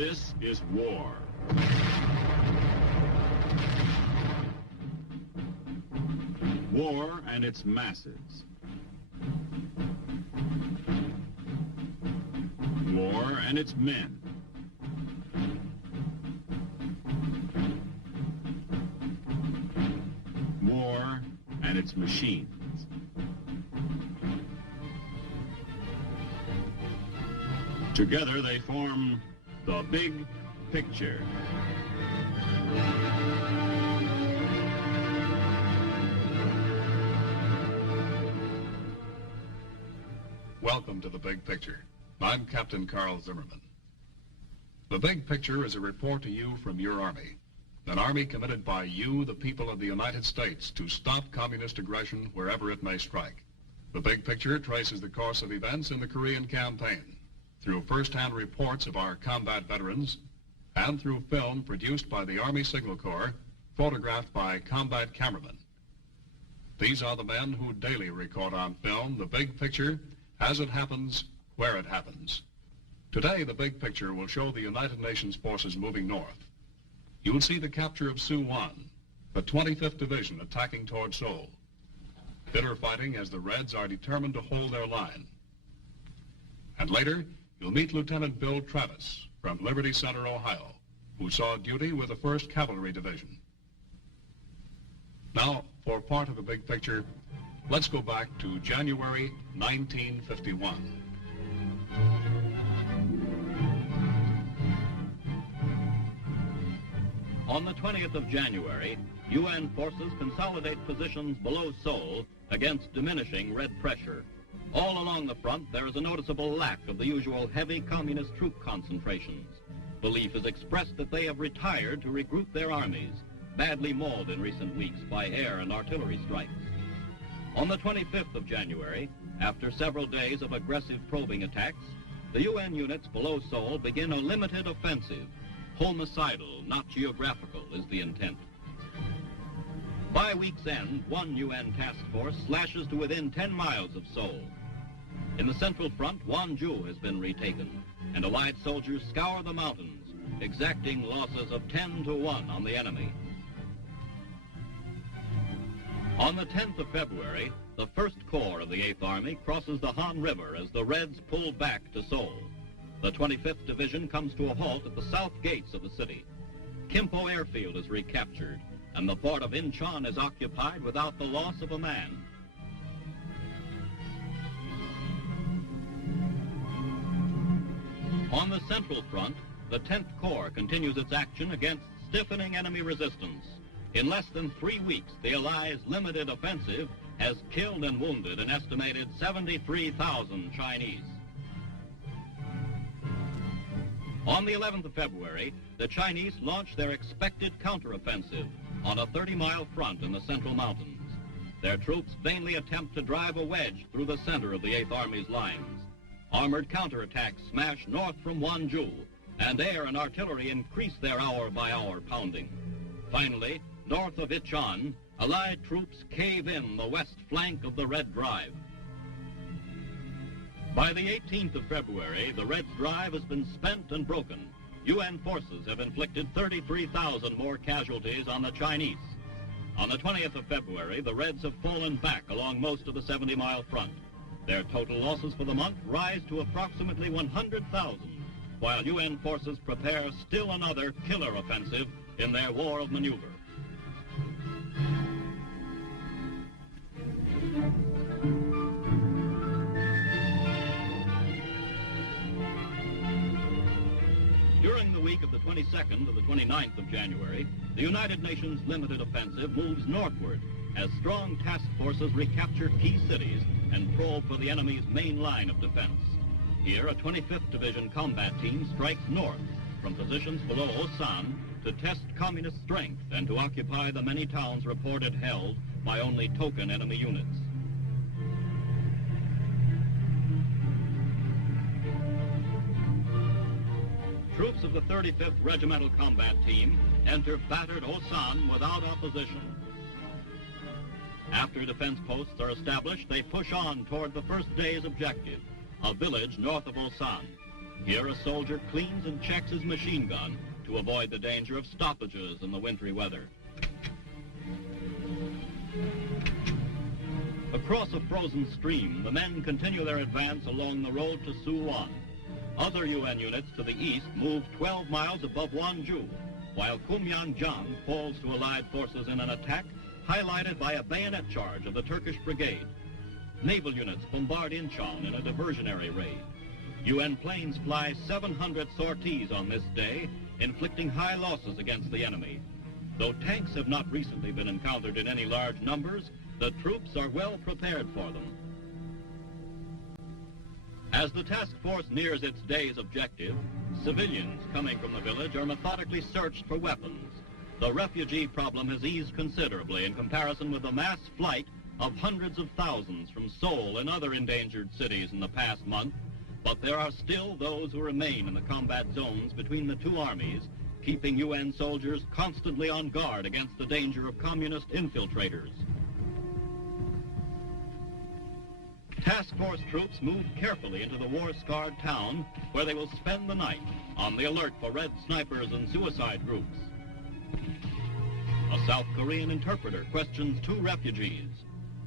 This is war. War and its masses. War and its men. War and its machines. Together they form the big picture. Welcome to the Big Picture. I'm Captain Carl Zimmerman. The Big Picture is a report to you from your Army. An Army committed by you, the people of the United States, to stop communist aggression wherever it may strike. The Big Picture traces the course of events in the Korean campaign through first-hand reports of our combat veterans and through film produced by the Army Signal Corps, photographed by combat cameramen. These are the men who daily record on film the big picture as it happens, where it happens. Today, the Big Picture will show the United Nations forces moving north. You will see the capture of Suwon, the 25th Division attacking toward Seoul. Bitter fighting as the Reds are determined to hold their line. And later, you'll meet Lieutenant Bill Travis from Liberty Center, Ohio, who saw duty with the 1st Cavalry Division. Now, for part of the Big Picture, let's go back to January 1951. On the 20th of January, UN forces consolidate positions below Seoul against diminishing Red pressure. All along the front, there is a noticeable lack of the usual heavy communist troop concentrations. Belief is expressed that they have retired to regroup their armies, badly mauled in recent weeks by air and artillery strikes. On the 25th of January, after several days of aggressive probing attacks, the UN units below Seoul begin a limited offensive. Homicidal, not geographical, is the intent. By week's end, one UN task force slashes to within 10 miles of Seoul. In the central front, Wonju has been retaken, and Allied soldiers scour the mountains, exacting losses of 10-1 on the enemy. On the 10th of February, the 1st Corps of the 8th Army crosses the Han River as the Reds pull back to Seoul. The 25th Division comes to a halt at the south gates of the city. Kimpo Airfield is recaptured, and the port of Incheon is occupied without the loss of a man. On the central front, the 10th Corps continues its action against stiffening enemy resistance. In less than 3 weeks, the Allies' limited offensive has killed and wounded an estimated 73,000 Chinese. On the 11th of February, the Chinese launched their expected counteroffensive on a 30-mile front in the Central Mountains. Their troops vainly attempt to drive a wedge through the center of the 8th Army's lines. Armored counterattacks smash north from Wonju, and air and artillery increase their hour-by-hour pounding. Finally, north of Incheon, Allied troops cave in the west flank of the Red Drive. By the 18th of February, the Reds' drive has been spent and broken. UN forces have inflicted 33,000 more casualties on the Chinese. On the 20th of February, the Reds have fallen back along most of the 70-mile front. Their total losses for the month rise to approximately 100,000, while UN forces prepare still another killer offensive in their war of maneuver. During the week of the 22nd to the 29th of January, the United Nations limited offensive moves northward as strong task forces recapture key cities and probe for the enemy's main line of defense. Here, a 25th Division combat team strikes north from positions below Osan to test communist strength and to occupy the many towns reported held by only token enemy units. Troops of the 35th Regimental Combat Team enter battered Osan without opposition. After defense posts are established, they push on toward the first day's objective, a village north of Osan. Here a soldier cleans and checks his machine gun to avoid the danger of stoppages in the wintry weather. Across a frozen stream, the men continue their advance along the road to Suwon. Other UN units to the east move 12 miles above Wonju, while Kumyang-jang falls to Allied forces in an attack highlighted by a bayonet charge of the Turkish brigade. Naval units bombard Incheon in a diversionary raid. UN planes fly 700 sorties on this day, inflicting high losses against the enemy. Though tanks have not recently been encountered in any large numbers, the troops are well prepared for them. As the task force nears its day's objective, civilians coming from the village are methodically searched for weapons. The refugee problem has eased considerably in comparison with the mass flight of hundreds of thousands from Seoul and other endangered cities in the past month, but there are still those who remain in the combat zones between the two armies, keeping UN soldiers constantly on guard against the danger of communist infiltrators. Task force troops move carefully into the war-scarred town, where they will spend the night on the alert for red snipers and suicide groups. A South Korean interpreter questions two refugees.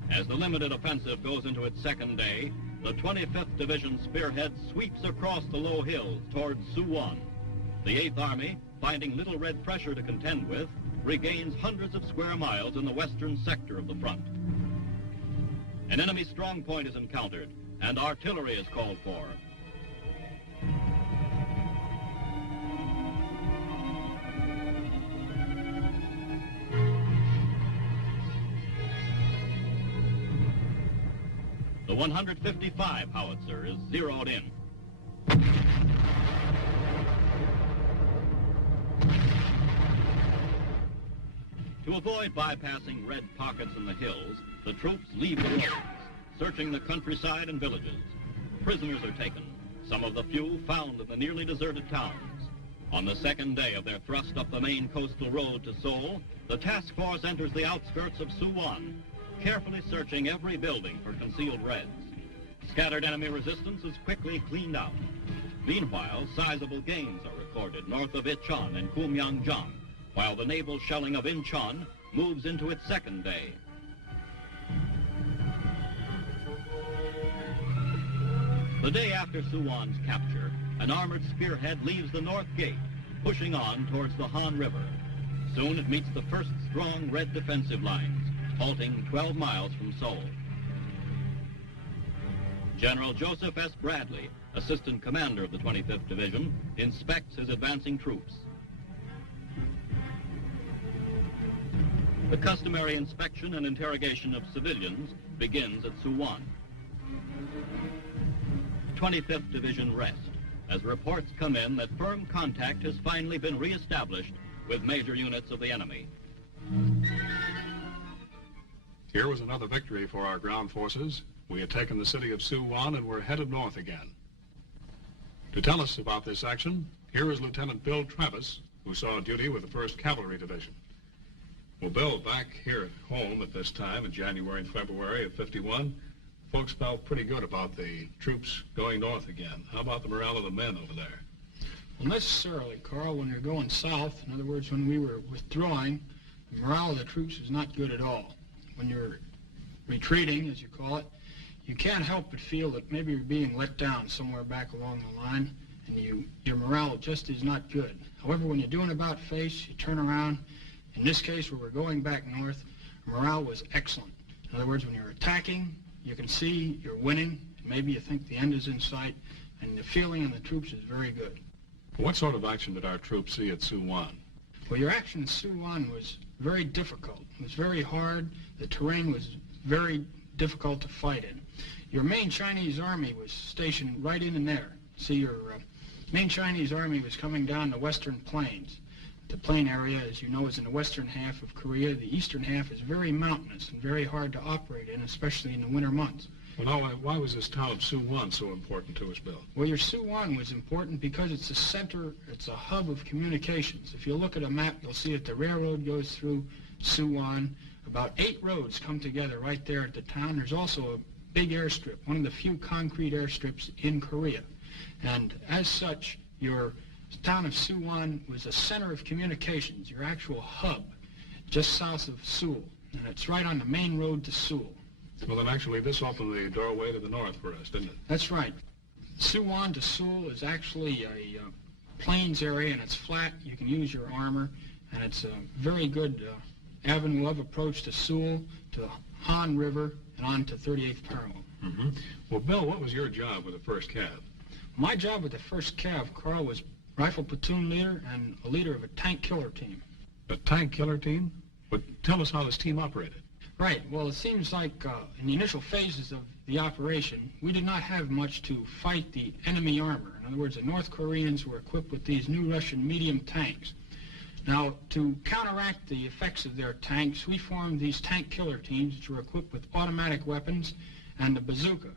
As the limited offensive goes into its second day, the 25th Division spearhead sweeps across the low hills towards Suwon. The 8th Army, finding little red pressure to contend with, regains hundreds of square miles in the western sector of the front. An enemy strong point is encountered, and artillery is called for. The 155 howitzer is zeroed in. To avoid bypassing red pockets in the hills, the troops leave the roads, searching the countryside and villages. Prisoners are taken, some of the few found in the nearly deserted towns. On the second day of their thrust up the main coastal road to Seoul, the task force enters the outskirts of Suwon, carefully searching every building for concealed Reds. Scattered enemy resistance is quickly cleaned out. Meanwhile, sizable gains are recorded north of Incheon and Kumyang-jang, while the naval shelling of Incheon moves into its second day. The day after Suwon's capture, an armored spearhead leaves the north gate, pushing on towards the Han River. Soon it meets the first strong red defensive lines, halting 12 miles from Seoul. General Joseph S. Bradley, assistant commander of the 25th Division, inspects his advancing troops. The customary inspection and interrogation of civilians begins at Suwon. 25th Division rest, as reports come in that firm contact has finally been re-established with major units of the enemy. Here was another victory for our ground forces. We had taken the city of Suwon and were headed north again. To tell us about this action, here is Lieutenant Bill Travis, who saw duty with the 1st Cavalry Division. Well, Bill, back here at home at this time in January and February of '51, folks felt pretty good about the troops going north again. How about the morale of the men over there? Well, necessarily, Carl, when you're going south, in other words, when we were withdrawing, the morale of the troops is not good at all. When you're retreating, as you call it, you can't help but feel that maybe you're being let down somewhere back along the line, and your morale just is not good. However, when you're doing about face, you turn around. In this case, where we're going back north, morale was excellent. In other words, when you're attacking, you can see you're winning. Maybe you think the end is in sight, and the feeling in the troops is very good. What sort of action did our troops see at Suwon? Well, your action in Suwon was very difficult. It was very hard. The terrain was very difficult to fight in. Your main Chinese army was stationed right in there. See, your main Chinese army was coming down the western plains. The plain area, as you know, is in the western half of Korea. The eastern half is very mountainous and very hard to operate in, especially in the winter months. Well, now, why was this town of Suwon so important to us, Bill? Well, your Suwon was important because it's a center, it's a hub of communications. If you look at a map, you'll see that the railroad goes through Suwon. About 8 roads come together right there at the town. There's also a big airstrip, one of the few concrete airstrips in Korea. And as such, your town of Suwon was a center of communications, your actual hub, just south of Seoul. And it's right on the main road to Seoul. Well, then actually this opened the doorway to the north for us, didn't it? That's right. Suwon to Seoul is actually a plains area, and it's flat. You can use your armor, and it's a very good avenue of approach to Seoul, to the Han River, and on to 38th parallel. Mm-hmm. Well, Bill, what was your job with the 1st Cav? My job with the 1st Cav, Carl, was rifle platoon leader and a leader of a tank killer team. A tank killer team? But tell us how this team operated. Right. Well, it seems like in the initial phases of the operation, we did not have much to fight the enemy armor. In other words, the North Koreans were equipped with these new Russian medium tanks. Now, to counteract the effects of their tanks, we formed these tank killer teams, which were equipped with automatic weapons and a bazooka.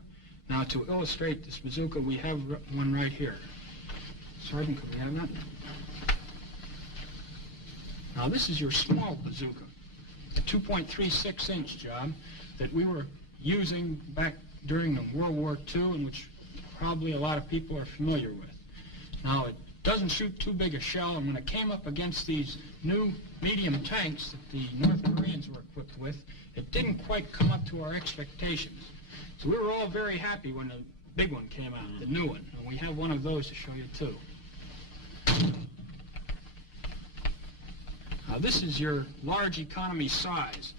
Now, to illustrate this bazooka, we have one right here. Sergeant, could we have that? Now, this is your small bazooka, a 2.36-inch job that we were using back during the World War II, and which probably a lot of people are familiar with. Now, it doesn't shoot too big a shell, and when it came up against these new medium tanks that the North Koreans were equipped with, it didn't quite come up to our expectations. So we were all very happy when the big one came out, the new one, and we have one of those to show you too. Now, this is your large economy size.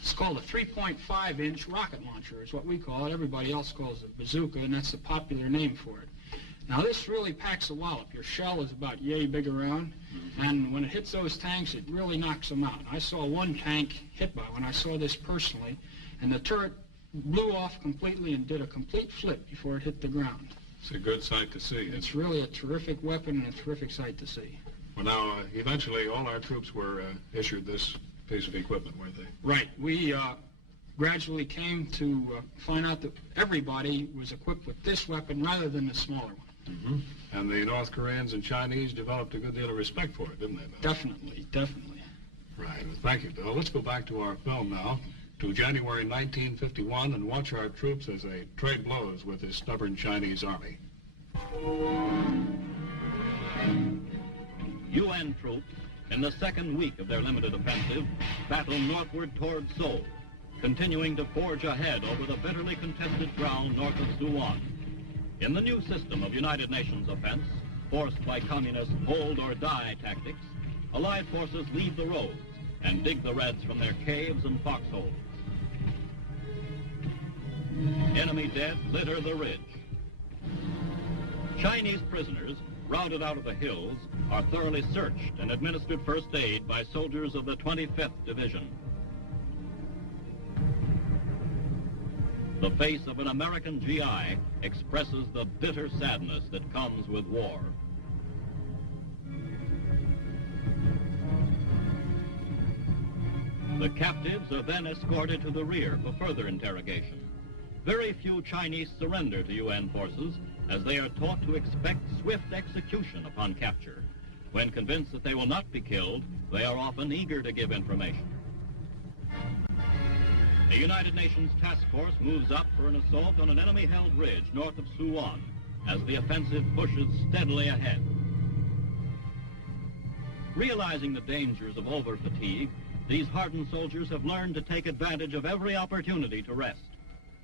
It's called a 3.5-inch rocket launcher, is what we call it. Everybody else calls it a bazooka, and that's the popular name for it. Now, this really packs a wallop. Your shell is about yay big around, and when it hits those tanks, it really knocks them out. I saw one tank hit by one. I saw this personally, and the turret blew off completely and did a complete flip before it hit the ground. It's a good sight to see. It's really a terrific weapon and a terrific sight to see. Well, now, eventually all our troops were issued this piece of equipment, weren't they? Right. We gradually came to find out that everybody was equipped with this weapon rather than the smaller one. Mm-hmm. And the North Koreans and Chinese developed a good deal of respect for it, didn't they, Bill? Definitely, definitely. Right. Well, thank you, Bill. Let's go back to our film now, to January 1951, and watch our troops as they trade blows with this stubborn Chinese army. UN troops, in the second week of their limited offensive, battle northward toward Seoul, continuing to forge ahead over the bitterly contested ground north of Suwon. In the new system of United Nations offense, forced by communist hold or die tactics, Allied forces leave the roads and dig the Reds from their caves and foxholes. Enemy dead litter the ridge. Chinese prisoners, routed out of the hills, are thoroughly searched and administered first aid by soldiers of the 25th Division. The face of an American GI expresses the bitter sadness that comes with war. The captives are then escorted to the rear for further interrogation. Very few Chinese surrender to UN forces, as they are taught to expect swift execution upon capture. When convinced that they will not be killed, they are often eager to give information. A United Nations task force moves up for an assault on an enemy-held ridge north of Suwon, as the offensive pushes steadily ahead. Realizing the dangers of over-fatigue, these hardened soldiers have learned to take advantage of every opportunity to rest.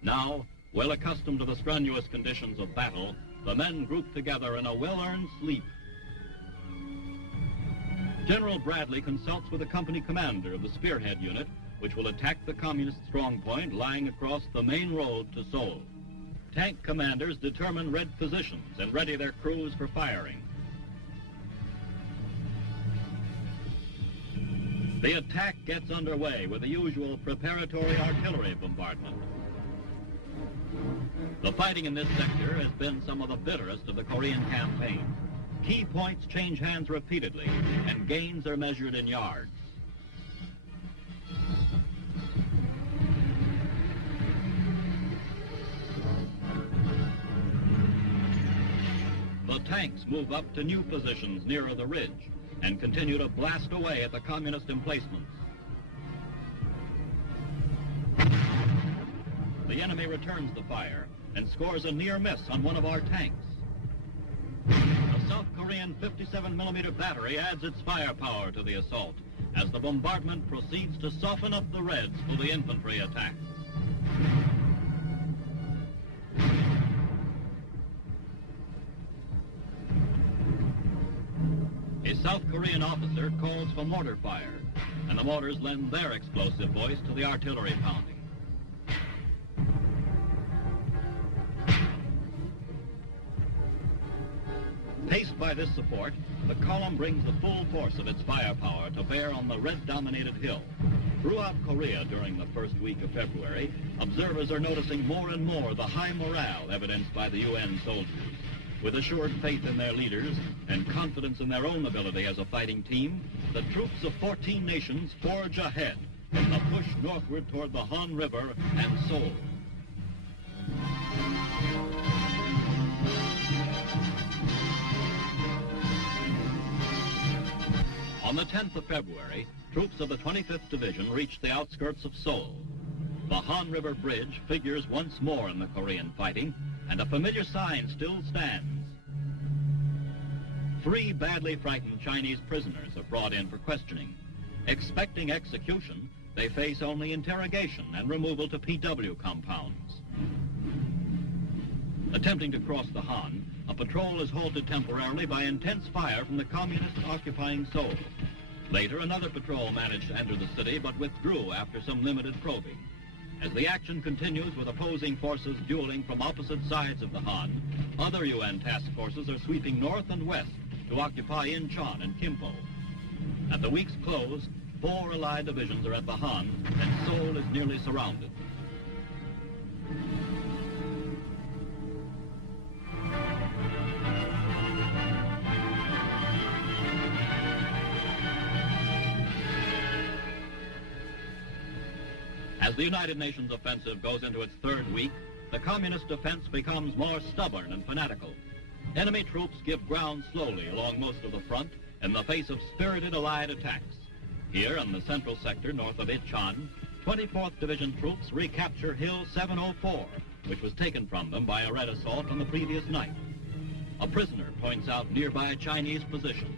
Now, well accustomed to the strenuous conditions of battle, the men group together in a well-earned sleep. General Bradley consults with the company commander of the Spearhead Unit, which will attack the communist strongpoint lying across the main road to Seoul. Tank commanders determine Red positions and ready their crews for firing. The attack gets underway with the usual preparatory artillery bombardment. The fighting in this sector has been some of the bitterest of the Korean campaign. Key points change hands repeatedly, and gains are measured in yards. The tanks move up to new positions nearer the ridge and continue to blast away at the communist emplacements. The enemy returns the fire and scores a near miss on one of our tanks. The South Korean 57mm battery adds its firepower to the assault as the bombardment proceeds to soften up the Reds for the infantry attack. A South Korean officer calls for mortar fire, and the mortars lend their explosive voice to the artillery pounding. Paced by this support, the column brings the full force of its firepower to bear on the Red-dominated hill. Throughout Korea during the first week of February, observers are noticing more and more the high morale evidenced by the UN soldiers. With assured faith in their leaders and confidence in their own ability as a fighting team, the troops of 14 nations forge ahead in the push northward toward the Han River and Seoul. On the 10th of February, troops of the 25th Division reached the outskirts of Seoul. The Han River Bridge figures once more in the Korean fighting, and a familiar sign still stands. 3 badly frightened Chinese prisoners are brought in for questioning. Expecting execution, they face only interrogation and removal to PW compounds. Attempting to cross the Han, a patrol is halted temporarily by intense fire from the communists occupying Seoul. Later, another patrol managed to enter the city but withdrew after some limited probing. As the action continues with opposing forces dueling from opposite sides of the Han, other UN task forces are sweeping north and west to occupy Incheon and Kimpo. At the week's close, 4 Allied divisions are at the Han, and Seoul is nearly surrounded. As the United Nations offensive goes into its 3rd week, the communist defense becomes more stubborn and fanatical. Enemy troops give ground slowly along most of the front in the face of spirited Allied attacks. Here in the central sector north of Incheon, 24th Division troops recapture Hill 704, which was taken from them by a Red assault on the previous night. A prisoner points out nearby Chinese positions.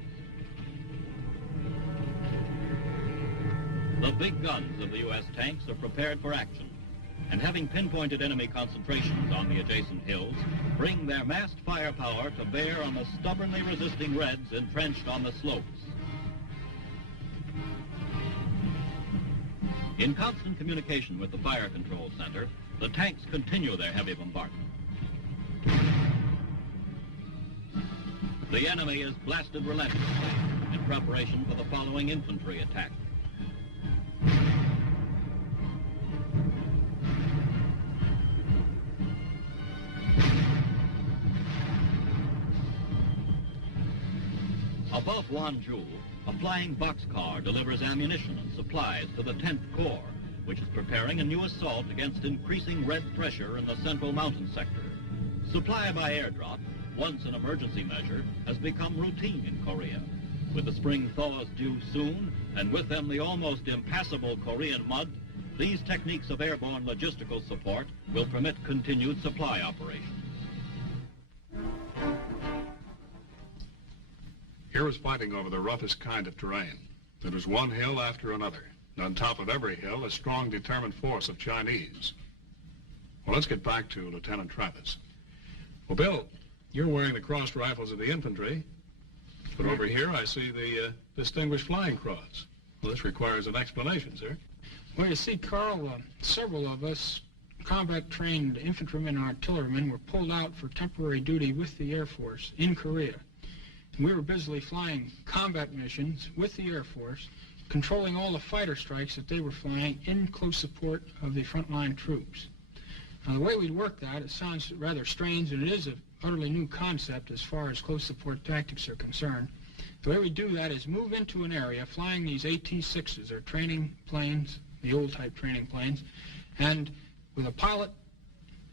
The big guns of the U.S. tanks are prepared for action, and having pinpointed enemy concentrations on the adjacent hills, bring their massed firepower to bear on the stubbornly resisting Reds entrenched on the slopes. In constant communication with the fire control center, the tanks continue their heavy bombardment. The enemy is blasted relentlessly in preparation for the following infantry attack. Above Wonju, a flying boxcar delivers ammunition and supplies to the 10th Corps, which is preparing a new assault against increasing Red pressure in the central mountain sector. Supply by airdrop, once an emergency measure, has become routine in Korea. With the spring thaws due soon, and with them the almost impassable Korean mud, these techniques of airborne logistical support will permit continued supply operations. Here was fighting over the roughest kind of terrain. There was one hill after another. And on top of every hill, a strong, determined force of Chinese. Well, let's get back to Lieutenant Travis. Well, Bill, you're wearing the crossed rifles of the infantry. But over here, I see the Distinguished Flying Cross. Well, this requires an explanation, sir. Well, you see, Carl, several of us combat-trained infantrymen and artillerymen were pulled out for temporary duty with the Air Force in Korea. We were busily flying combat missions with the Air Force, controlling all the fighter strikes that they were flying in close support of the frontline troops. Now, the way we'd work that, it sounds rather strange, and it is an utterly new concept as far as close support tactics are concerned. The way we do that is move into an area flying these AT-6s, or training planes, the old-type training planes, and with a pilot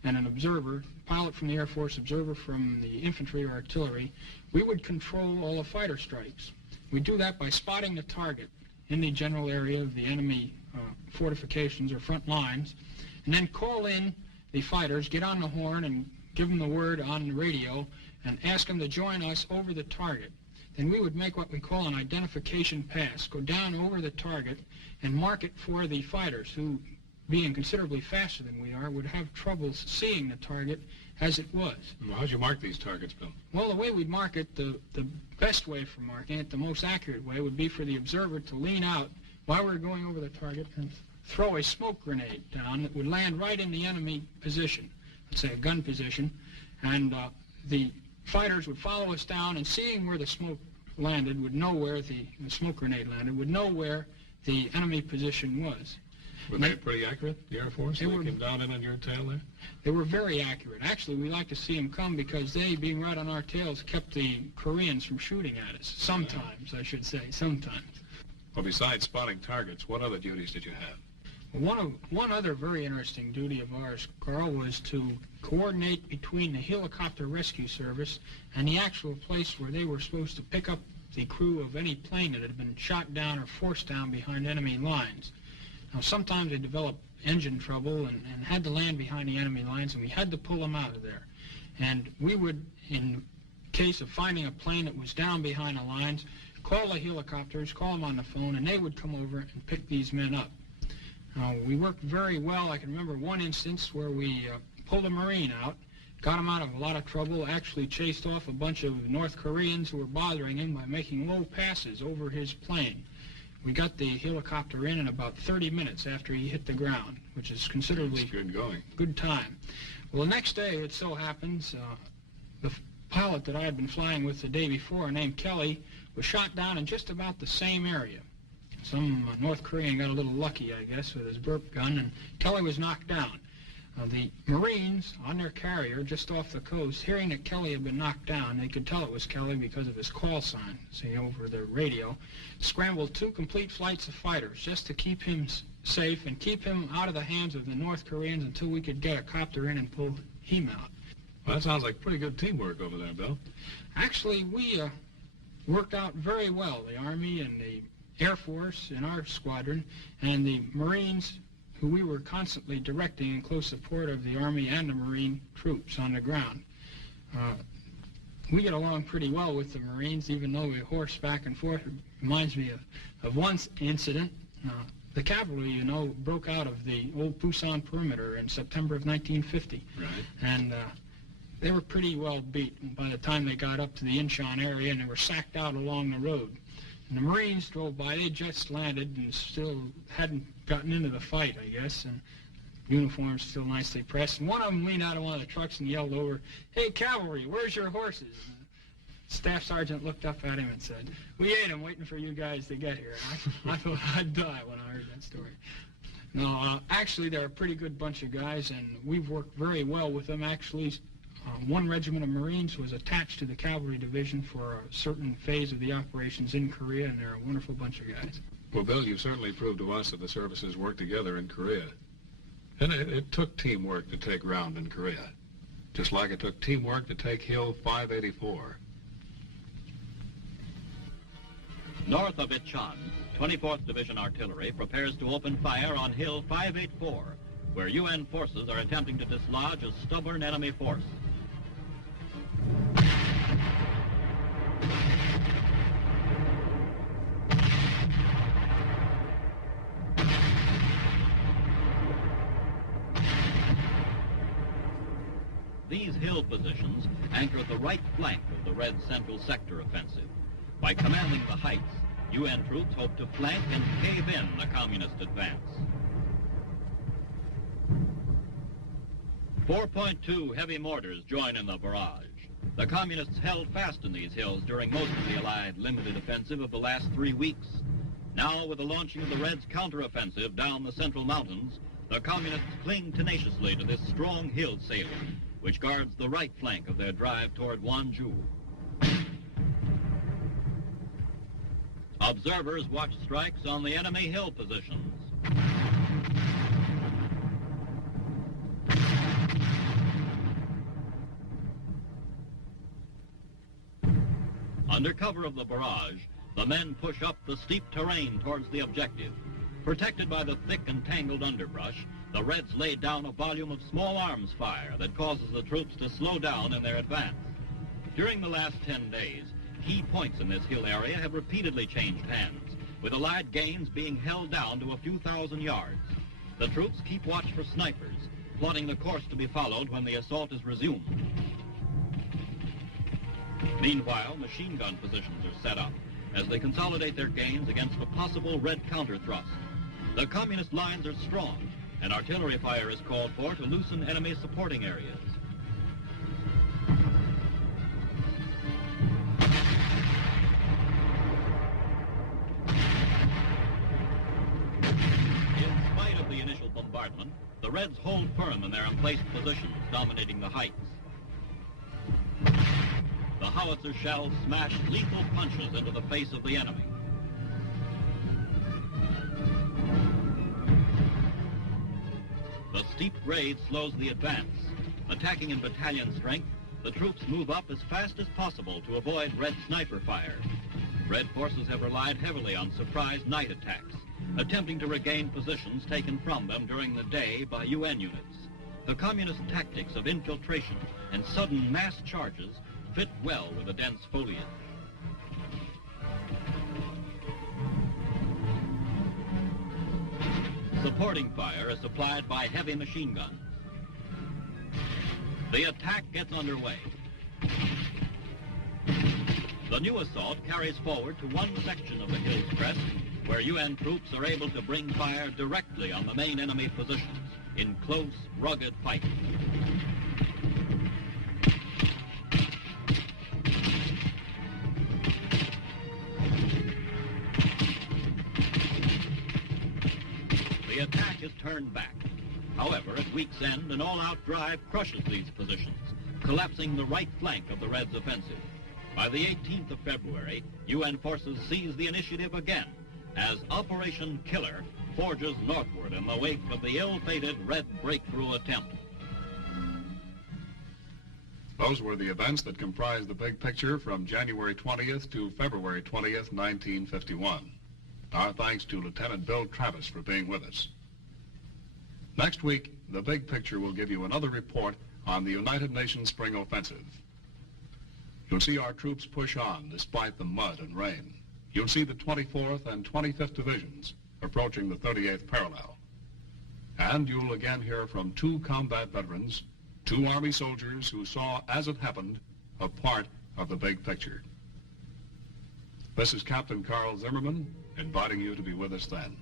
and an observer, pilot from the Air Force, observer from the infantry or artillery, we would control all the fighter strikes. We do that by spotting the target in the general area of the enemy fortifications or front lines, and then call in the fighters, get on the horn and give them the word on the radio, and ask them to join us over the target. Then we would make what we call an identification pass, go down over the target and mark it for the fighters who, being considerably faster than we are, would have trouble seeing the target as it was. Well, how'd you mark these targets, Bill? Well, the way we'd mark it, the best way for marking it, the most accurate way, would be for the observer to lean out while we're going over the target and throw a smoke grenade down that would land right in the enemy position, let's say a gun position, and the fighters would follow us down, and seeing where the smoke landed, would know where the smoke grenade landed, would know where the enemy position was. Were they pretty accurate, the Air Force? They came down in on your tail there? They were very accurate. Actually, we like to see them come because they, being right on our tails, kept the Koreans from shooting at us. Sometimes, I should say, sometimes. Well, besides spotting targets, what other duties did you have? One other very interesting duty of ours, Carl, was to coordinate between the helicopter rescue service and the actual place where they were supposed to pick up the crew of any plane that had been shot down or forced down behind enemy lines. Now, sometimes they developed engine trouble and had to land behind the enemy lines, and we had to pull them out of there. And we would, in case of finding a plane that was down behind the lines, call the helicopters, call them on the phone, and they would come over and pick these men up. We worked very well. I can remember one instance where we pulled a Marine out, got him out of a lot of trouble, actually chased off a bunch of North Koreans who were bothering him by making low passes over his plane. We got the helicopter in about 30 minutes after he hit the ground, which is considerably good time. Well, the next day, it so happens, the pilot that I had been flying with the day before, named Kelly, was shot down in just about the same area. Some North Korean got a little lucky, I guess, with his burp gun, and Kelly was knocked down. The Marines on their carrier just off the coast, hearing that Kelly had been knocked down, they could tell it was Kelly because of his call sign, see, over the radio, scrambled 2 complete flights of fighters just to keep him safe and keep him out of the hands of the North Koreans until we could get a copter in and pull him out. Well, that sounds like pretty good teamwork over there, Bill. Actually, we worked out very well, the Army and the Air Force in our squadron, and the Marines, who we were constantly directing in close support of the Army and the Marine troops on the ground. We get along pretty well with the Marines, even though we horse back and forth. It reminds me of one incident. The cavalry, you know, broke out of the old Pusan perimeter in September of 1950. Right. And they were pretty well beat by the time they got up to the Incheon area, and they were sacked out along the road. And the Marines drove by. They just landed and still hadn't gotten into the fight, I guess, and uniforms still nicely pressed. And one of them leaned out of one of the trucks and yelled over, "Hey, cavalry, where's your horses?" And the staff sergeant looked up at him and said, "We ate them waiting for you guys to get here." I thought I'd die when I heard that story. No, actually, they're a pretty good bunch of guys, and we've worked very well with them. Actually, one regiment of Marines was attached to the Cavalry Division for a certain phase of the operations in Korea, and they're a wonderful bunch of guys. Well, Bill, you've certainly proved to us that the services work together in Korea. And it took teamwork to take ground in Korea, just like it took teamwork to take Hill 584. North of Incheon, 24th Division Artillery prepares to open fire on Hill 584, where UN forces are attempting to dislodge a stubborn enemy force. These hill positions anchor the right flank of the Red Central Sector offensive. By commanding the heights, UN troops hope to flank and cave in the communist advance. 4.2 heavy mortars join in the barrage. The communists held fast in these hills during most of the Allied limited offensive of the last 3 weeks. Now, with the launching of the Reds' counteroffensive down the Central Mountains, the communists cling tenaciously to this strong hill salient, which guards the right flank of their drive toward Wonju. Observers watch strikes on the enemy hill positions. Under cover of the barrage, the men push up the steep terrain towards the objective. Protected by the thick and tangled underbrush, the Reds lay down a volume of small arms fire that causes the troops to slow down in their advance. During the last 10 days, key points in this hill area have repeatedly changed hands, with Allied gains being held down to a few thousand yards. The troops keep watch for snipers, plotting the course to be followed when the assault is resumed. Meanwhile, machine gun positions are set up as they consolidate their gains against a possible Red counter-thrust. The communist lines are strong, and artillery fire is called for to loosen enemy supporting areas. In spite of the initial bombardment, the Reds hold firm in their emplaced positions, dominating the heights. The howitzer shells smash lethal punches into the face of the enemy. The steep grade slows the advance. Attacking in battalion strength, the troops move up as fast as possible to avoid Red sniper fire. Red forces have relied heavily on surprise night attacks, attempting to regain positions taken from them during the day by UN units. The communist tactics of infiltration and sudden mass charges fit well with the dense foliage. Supporting fire is supplied by heavy machine guns. The attack gets underway. The new assault carries forward to one section of the hill's crest, where UN troops are able to bring fire directly on the main enemy positions in close, rugged fighting. The attack is turned back. However, at week's end, an all-out drive crushes these positions, collapsing the right flank of the Reds' offensive. By the 18th of February, UN forces seize the initiative again, as Operation Killer forges northward in the wake of the ill-fated Red breakthrough attempt. Those were the events that comprised the big picture from January 20th to February 20th, 1951. Our thanks to Lieutenant Bill Travis for being with us. Next week, the big picture will give you another report on the United Nations Spring Offensive. You'll see our troops push on despite the mud and rain. You'll see the 24th and 25th Divisions approaching the 38th parallel. And you'll again hear from two combat veterans, two Army soldiers who saw, as it happened, a part of the big picture. This is Captain Carl Zimmerman, inviting you to be with us then.